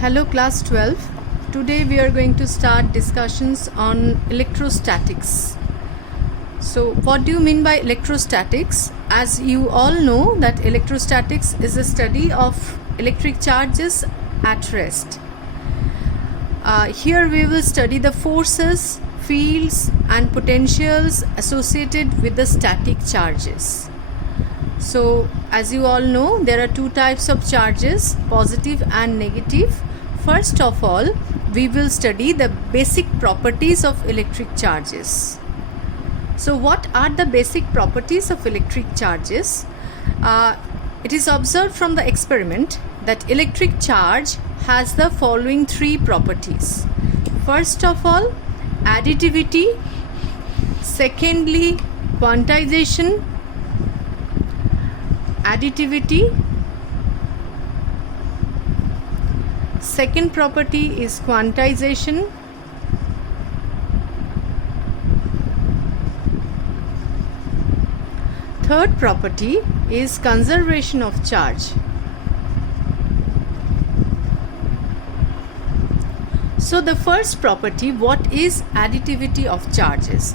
Hello class 12. Today we are going to start discussions on electrostatics. So what do you mean by electrostatics? As you all know that electrostatics is a study of electric charges at rest. Here we will study the forces, fields and potentials associated with the static charges. So as you all know, there are two types of charges, positive and negative. First of all, we will study the basic properties of electric charges. So what are the basic properties of electric charges? It is observed from the experiment that electric charge has the following three properties. First of all, additivity. Secondly, quantization. Additivity. Second property is quantization. Third property is conservation of charge. So the first property, what is additivity of charges?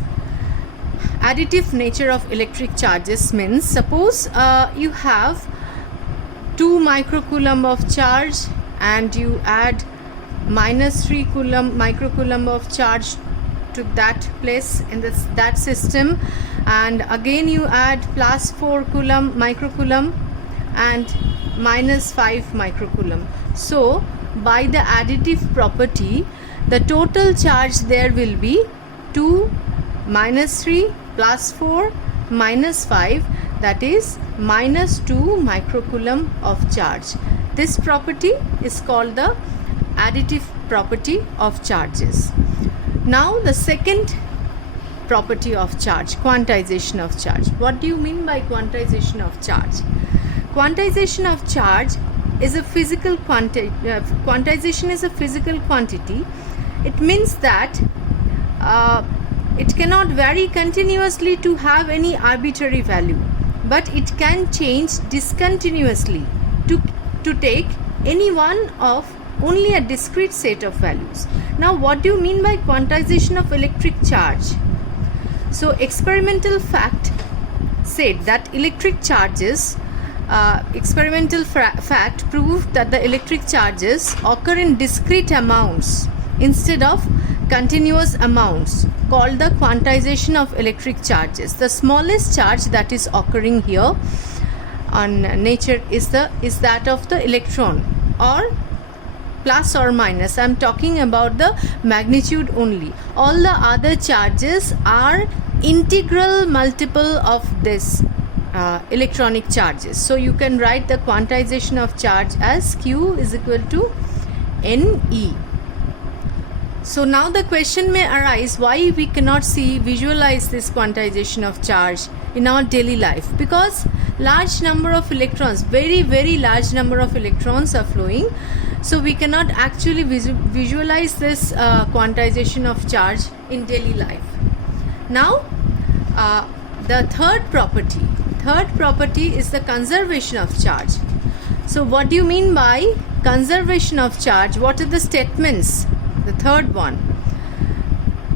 Additive nature of electric charges means, suppose you have 2 microcoulomb of charge and you add minus 3 microcoulomb of charge to that place in that system, and again you add plus 4 microcoulomb and minus 5 microcoulomb. So by the additive property, the total charge there will be 2 minus 3 plus 4 minus 5, that is minus 2 microcoulomb of charge. This property is called the additive property of charges. Now the second property of charge, quantization of charge. What do you mean by quantization of charge? Quantization of charge is a physical quantity. Quantization is a physical quantity. It means that it cannot vary continuously to have any arbitrary value, but it can change discontinuously to take any one of only a discrete set of values. Now what do you mean by quantization of electric charge? So experimental fact said that electric charges, experimental fact proved that the electric charges occur in discrete amounts instead of continuous amounts, called the quantization of electric charges. The smallest charge that is occurring here on nature is that of the electron, or plus or minus. I am talking about the magnitude only. All the other charges are integral multiple of this electronic charges. So you can write the quantization of charge as Q is equal to NE. So now the question may arise, why we cannot visualize this quantization of charge in our daily life? Because large number of electrons, very large number of electrons are flowing, so we cannot actually visualize this quantization of charge in daily life. Now the third property is the conservation of charge. So what do you mean by conservation of charge? What are the statements? The third one,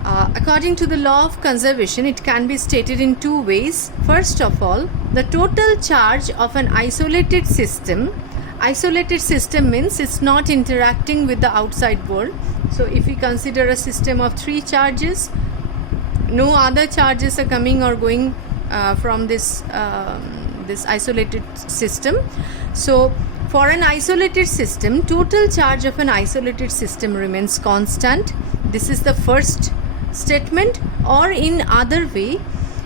according to the law of conservation, it can be stated in two ways. First of all, the total charge of an isolated system means it's not interacting with the outside world. So if we consider a system of 3 charges, no other charges are coming or going from this isolated system. So for an isolated system, total charge of an isolated system remains constant. This is the first statement. Or in other way,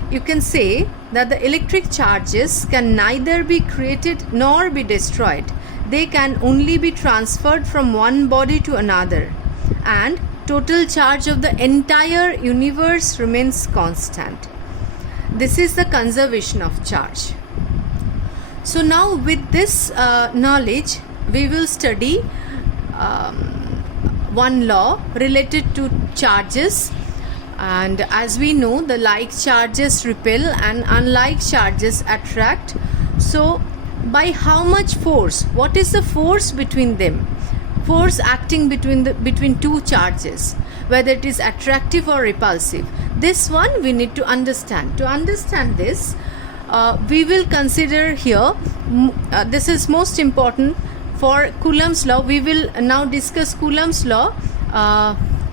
you can say that the electric charges can neither be created nor be destroyed. They can only be transferred from one body to another, and total charge of the entire universe remains constant. This is the conservation of charge. So now with this knowledge, we will study one law related to charges, and as we know, the like charges repel and unlike charges attract. So by how much force? What is the force between them? force acting between two charges, whether it is attractive or repulsive. This one we need to understand. To understand this, we will consider here, this is most important for Coulomb's law. We will now discuss Coulomb's law.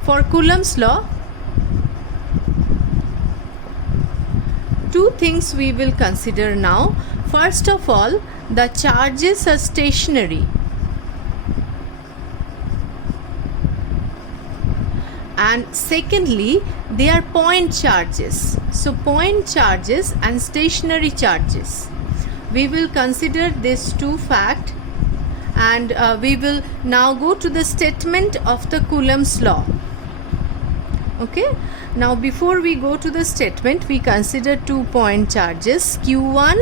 For Coulomb's law, two things we will consider now. First of all, the charges are stationary, and secondly, they are point charges. So point charges and stationary charges, we will consider these two facts, and we will now go to the statement of the Coulomb's law. Okay, now before we go to the statement, we consider 2 point charges q1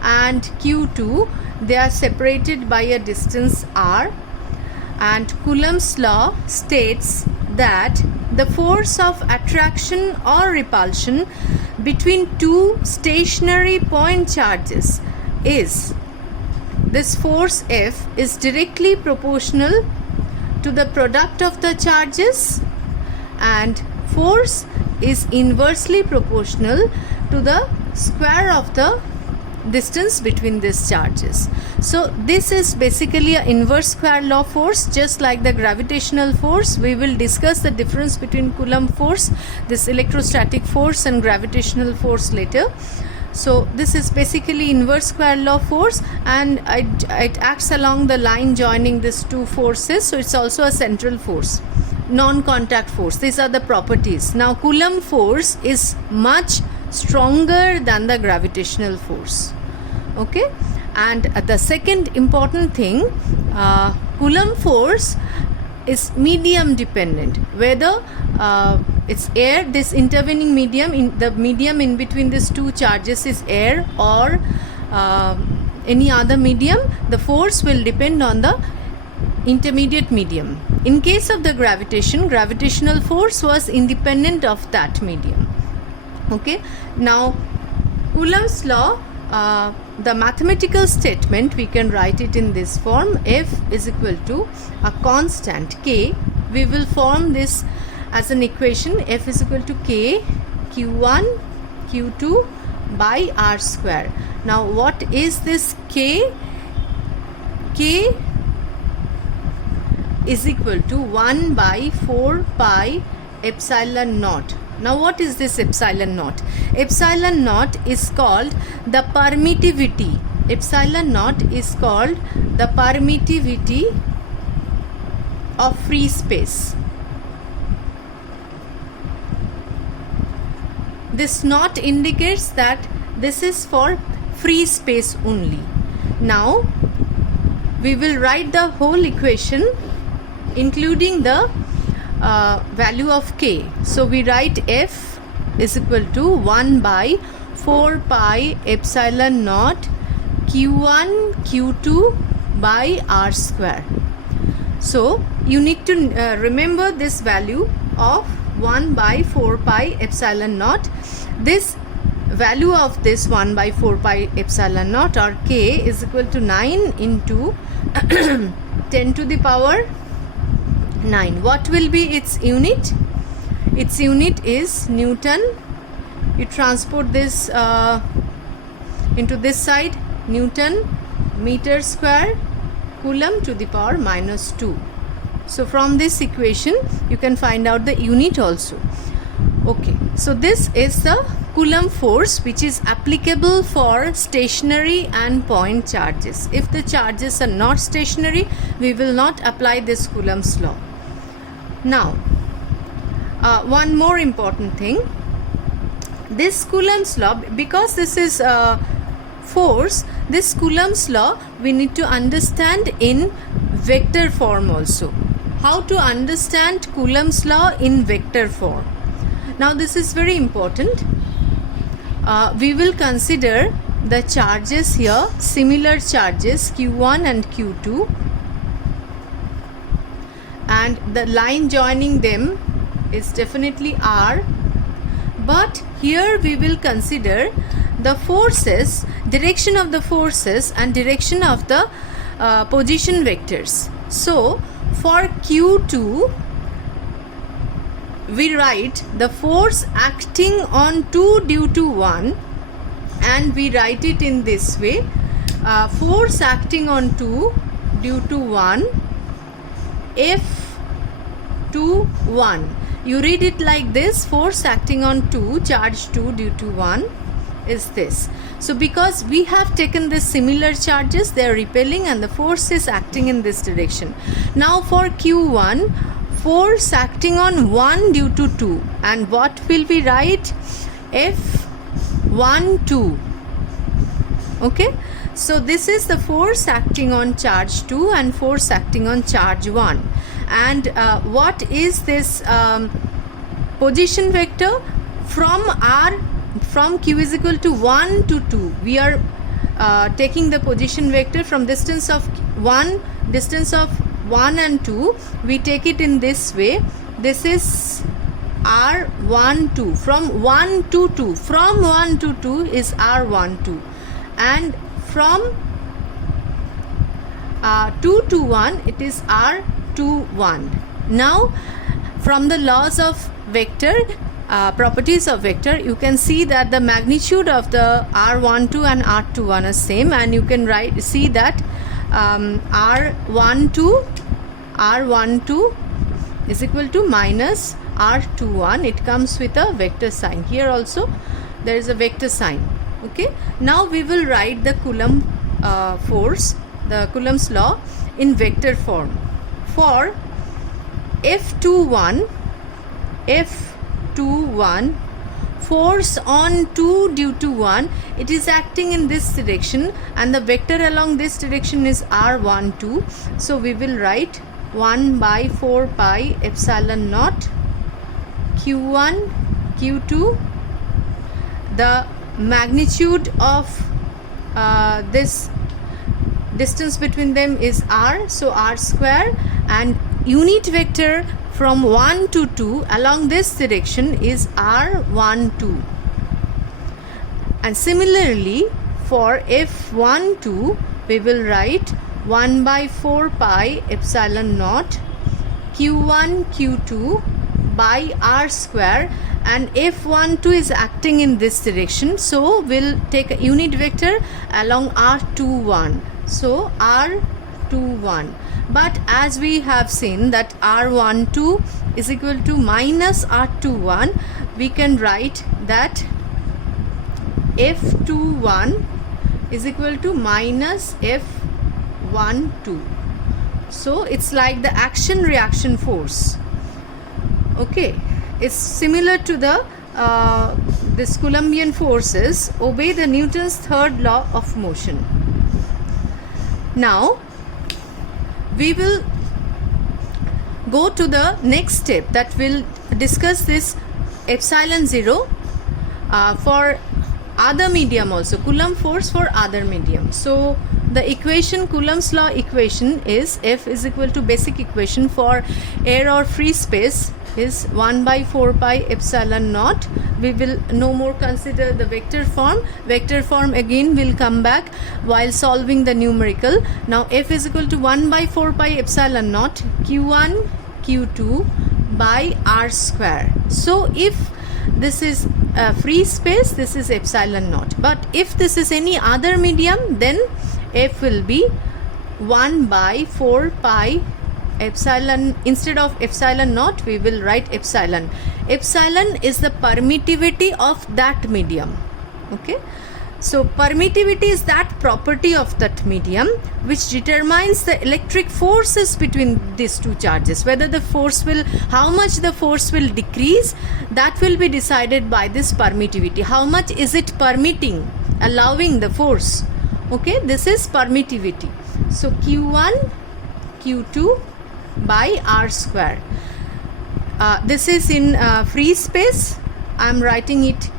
and q2. They are separated by a distance r, and Coulomb's law states that the force of attraction or repulsion between two stationary point charges is, this force F is directly proportional to the product of the charges, and force is inversely proportional to the square of the distance between these charges. So this is basically an inverse square law force, just like the gravitational force. We will discuss the difference between Coulomb force, this electrostatic force, and gravitational force later. So this is basically inverse square law force, and it acts along the line joining these two forces. So it's also a central force, non-contact force. These are the properties. Now Coulomb force is much stronger than the gravitational force. Okay, and the second important thing, Coulomb force is medium dependent, whether it's air, this intervening medium, in the medium in between these two charges is air or any other medium, the force will depend on the intermediate medium. In case of the gravitational force was independent of that medium. Okay, now Coulomb's law, the mathematical statement, we can write it in this form: F is equal to a constant K. We will form this as an equation: F is equal to K Q1 Q2 by R square. Now what is this K? K is equal to 1 by 4 pi epsilon naught. Now what is this epsilon naught? Epsilon naught is called the permittivity. Epsilon naught is called the permittivity of free space. This naught indicates that this is for free space only. Now we will write the whole equation including the value of K. So we write F is equal to 1 by 4 pi epsilon naught Q1 Q2 by R square. So you need to remember this value of 1 by 4 pi epsilon naught. This value of this 1 by 4 pi epsilon naught, or K, is equal to 9 into 10 to the power 9. What will be its unit? Its unit is Newton. You transport this into this side, Newton meter square Coulomb to the power minus 2. So from this equation you can find out the unit also. Okay, so this is the Coulomb force which is applicable for stationary and point charges. If the charges are not stationary, we will not apply this Coulomb's law. Now one more important thing, this Coulomb's law, because this is force, this Coulomb's law we need to understand in vector form also. How to understand Coulomb's law in vector form? Now this is very important. We will consider the charges here, similar charges Q1 and Q2, and the line joining them is definitely R. But here we will consider the forces, direction of the forces and direction of the position vectors. So for Q2 we write the force acting on 2 due to 1, and we write it in this way: force acting on 2 due to 1, F21. You read it like this: force acting on 2, charge 2 due to 1 is this. So because we have taken the similar charges, they are repelling and the force is acting in this direction. Now for Q1, force acting on 1 due to 2, and what will we write? F12. Okay, so this is the force acting on charge 2 and force acting on charge 1. And what is this position vector? From Q is equal to 1 to 2, we are taking the position vector from distance of 1 and 2. We take it in this way: this is R12. From 1 to 2, from 1 to 2 is R12, and from 2 to 1 it is R21. Now from the laws of vector, properties of vector, you can see that the magnitude of the R12 and R21 are same, and you can see that R12 is equal to minus R21. It comes with a vector sign. Here also there is a vector sign. Okay, now we will write the Coulomb force, the Coulomb's law, in vector form. For F21, force on 2 due to 1, it is acting in this direction, and the vector along this direction is R12. So we will write 1 by 4 pi epsilon naught Q1 Q2. The magnitude of this distance between them is R, so R square, and unit vector from 1 to 2 along this direction is R12. And similarly for F12 we will write 1 by 4 pi epsilon naught Q1 Q2 by R square, and F12 is acting in this direction, so we'll take a unit vector along R21, so R21. But as we have seen that R12 is equal to minus R21, we can write that F21 is equal to minus F12. So it's like the action reaction force. Okay, it's similar to the this Coulombian forces obey the Newton's third law of motion. Now we will go to the next step, that will discuss this epsilon 0 for other medium also, Coulomb force for other medium. So the equation, Coulomb's law equation, is F is equal to, basic equation for air or free space is 1 by 4 pi epsilon naught. We will no more consider the vector form. Vector form again will come back while solving the numerical. Now F is equal to 1 by 4 pi epsilon naught Q1 Q2 by R square. So if this is free space, this is epsilon naught, but if this is any other medium, then F will be 1 by 4 pi epsilon. Instead of epsilon naught we will write epsilon. Epsilon is the permittivity of that medium. Okay, so permittivity is that property of that medium which determines the electric forces between these two charges. Whether the force will, how much the force will decrease, that will be decided by this permittivity. How much is it permitting, allowing the force. Okay, this is permittivity. So Q1 Q2 by R square. This is in free space. I am writing it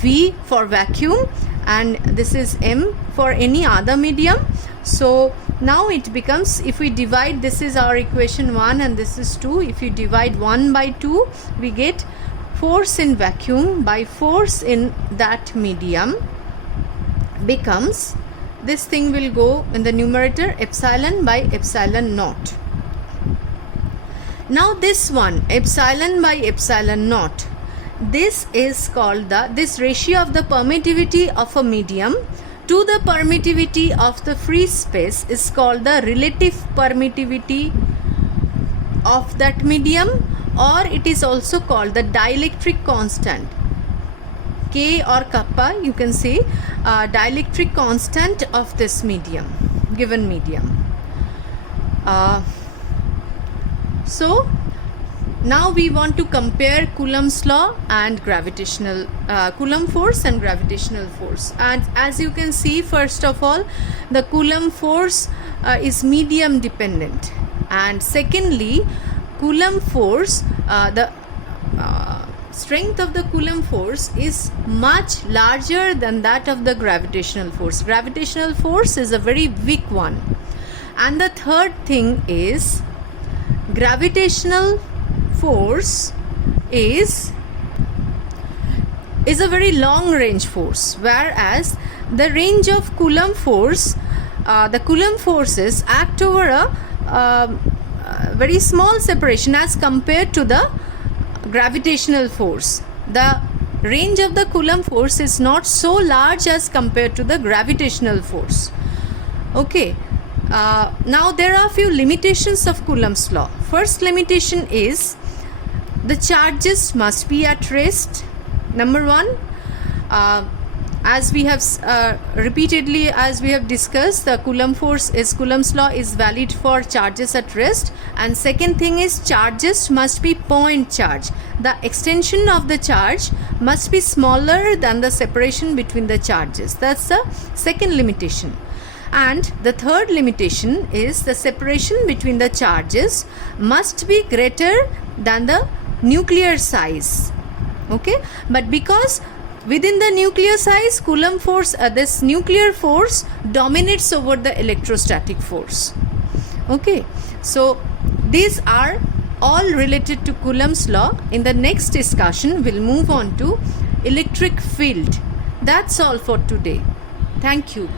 V for vacuum, and this is M for any other medium. So now it becomes, if we divide, this is our equation 1 and this is 2. If you divide 1 by 2, we get force in vacuum by force in that medium becomes, this thing will go in the numerator, epsilon by epsilon naught. Now this one, epsilon by epsilon naught, this is called this ratio of the permittivity of a medium to the permittivity of the free space is called the relative permittivity of that medium, or it is also called the dielectric constant. K or kappa, you can say dielectric constant of this medium, given medium. So now we want to compare Coulomb's law and gravitational Coulomb force and gravitational force. And as you can see, first of all, the Coulomb force is medium dependent, and secondly, Coulomb force, the strength of the Coulomb force is much larger than that of the gravitational force. Gravitational force is a very weak one. And the third thing is, gravitational force is a very long range force, whereas the range of Coulomb force, the Coulomb forces act over a very small separation as compared to the gravitational force. The range of the Coulomb force is not so large as compared to the gravitational force. Okay. Now there are a few limitations of Coulomb's law. First limitation is the charges must be at rest. Number one, as we have repeatedly, as we have discussed, the Coulomb's law is valid for charges at rest. And second thing is, charges must be point charge. The extension of the charge must be smaller than the separation between the charges. That's the second limitation. And the third limitation is the separation between the charges must be greater than the nuclear size. Okay, but because within the nuclear size, Coulomb force, this nuclear force dominates over the electrostatic force. Okay, so these are all related to Coulomb's law. In the next discussion, we'll move on to electric field. That's all for today. Thank you.